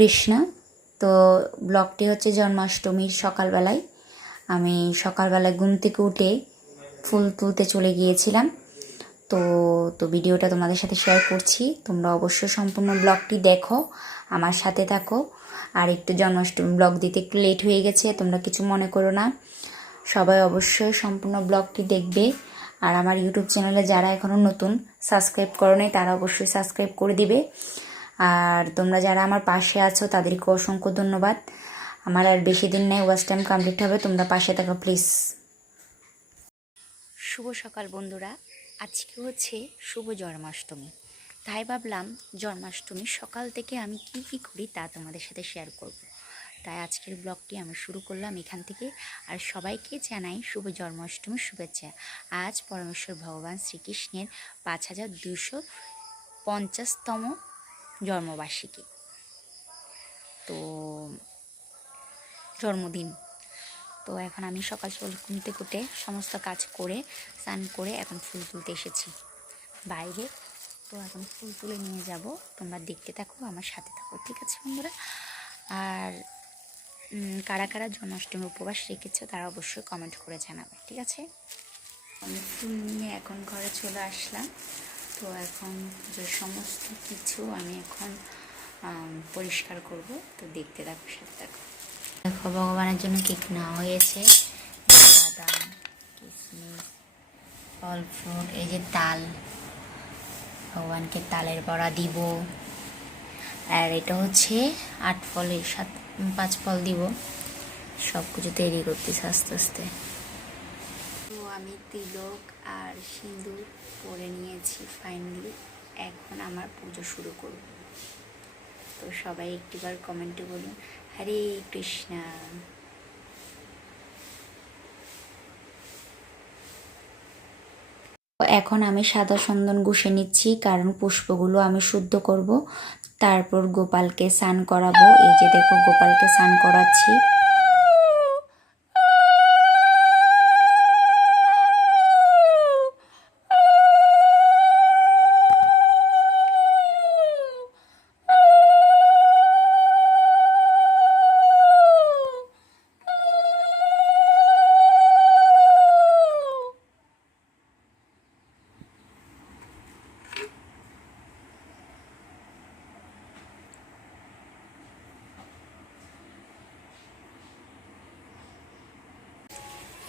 কৃষ্ণা। তো ব্লগটি হচ্ছে জন্মাষ্টমীর সকালবেলায়। আমি সকালবেলায় ঘুম থেকে উঠে ফুল তুলতে চলে গিয়েছিলাম। তো তো ভিডিওটা তোমাদের সাথে শেয়ার করছি। তোমরা অবশ্যই সম্পূর্ণ ব্লগটি দেখো, আমার সাথে থাকো। আর একটু জন্মাষ্টমী ব্লগ দিতে একটু লেট হয়ে গেছে, তোমরা কিছু মনে করো না। সবাই অবশ্যই সম্পূর্ণ ব্লগটি দেখবে। আর আমার ইউটিউব চ্যানেলে যারা এখনও নতুন সাবস্ক্রাইব করো তারা অবশ্যই সাবস্ক্রাইব করে দিবে। আর তোমরা যারা আমার পাশে আছো, তাদেরকে অসংখ্য ধন্যবাদ। আমার আর বেশি দিন নেই ওয়াচ টাইম কমপ্লিট হবে, তোমরা পাশে থাকো প্লিজ শুভ সকাল, বন্ধুরা। আজকে হচ্ছে শুভ জন্মাষ্টমী। তাই ভাবলাম, জন্মাষ্টমী সকাল থেকে আমি কি কি করি তা তোমাদের সাথে শেয়ার করব। তাই আজকের ব্লগটি আমি শুরু করলাম এখান থেকে। আর সবাইকে জানাই শুভ জন্মাষ্টমীর শুভেচ্ছা। আজ পরমেশ্বর ভগবান শ্রীকৃষ্ণের পাঁচ হাজার দুশো পঞ্চাশতম জন্মবার্ষিকী। তো জন্মদিন। তো এখন আমি সকাল সকাল ঘুম থেকে উঠে সমস্ত কাজ করে, স্নান করে এখন ফুল তুলতে এসেছি। বাইরে। তো এখন ফুল তুলে নিয়ে যাব। তোমরা দেখতে থাকো, আমার সাথে থাকো, ঠিক আছে বন্ধুরা? আর কারা কারা জন্মাষ্টমী উপবাস রেখেছে তারা অবশ্যই কমেন্ট করে জানাবে, ঠিক আছে? আমি ফুল নিয়ে এখন ঘরে চলে আসলাম। তো এখন যে সমস্ত কিছু আমি এখন পরিষ্কার করব। তো দেখতে থাকো, সাথে থাকো। দেখো, ভগবানের জন্য কেক নেওয়া হয়েছে? বাদাম কিশমিশ ফল, ফ্রুট, এই যে তাল। ভগবানকে তালের বড়া দিব। আর এটা হচ্ছে আট ফলের সাত, পাঁচ ফল দিব। সব কিছু তৈরি করতেছে আস্তে আস্তে। আমি তিলক আর সিঁদুর পরে নিয়েছি ফাইনালি এখন আমার পুজো শুরু করব। তো সবাই একটিবার কমেন্টে বলুন, হরে কৃষ্ণা। এখন আমি সাদা চন্দন গুষে নিচ্ছি, কারণ পুষ্পগুলো আমি শুদ্ধ করব। তারপর গোপালকে স্নান করাবো। এই যে দেখো, গোপালকে স্নান করাচ্ছি।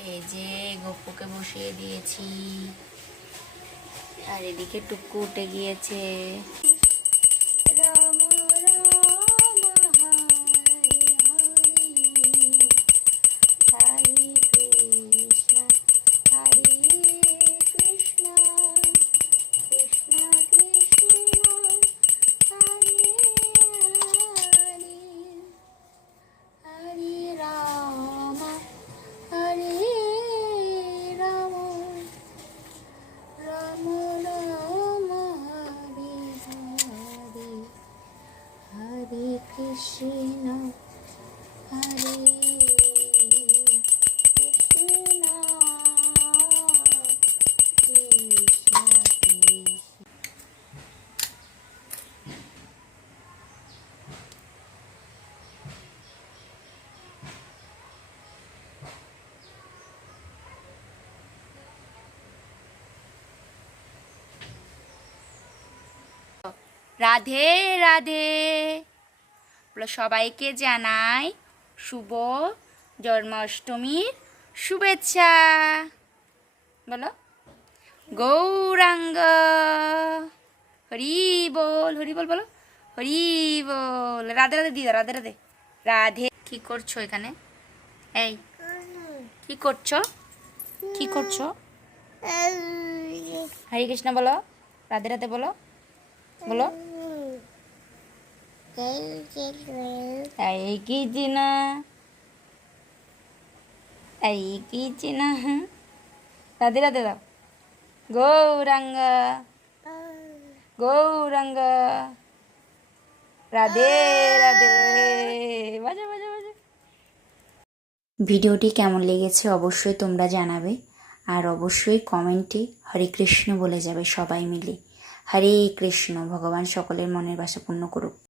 এই যে গপ্পুকে বসিয়ে দিয়েছি। আর এদিকে টুকু উঠে গিয়েছে। রাধে রাধে। বলো সবাইকে জানাই শুভ জন্মাষ্টমীর শুভেচ্ছা। বলো গৌরাঙ্গ। হরি বল হরি বল বলো হরি বল। রাধে রাধে দিদা রাধে রাধে। রাধে। কি করছ এখানে? এই কি করছ? কি করছ? হরে কৃষ্ণ বলো রাধে রাধে বলো বলো। গৌরাঙ্গ গৌরাঙ্গ রাধে রাধে বাজে বাজে বাজে ভিডিওটি কেমন লেগেছে অবশ্যই তোমরা জানাবে। আর অবশ্যই কমেন্টে হরে কৃষ্ণ বলে যাবে সবাই মিলে। হরে কৃষ্ণ, ভগবান সকলের মনের বাসা পূর্ণ করুক।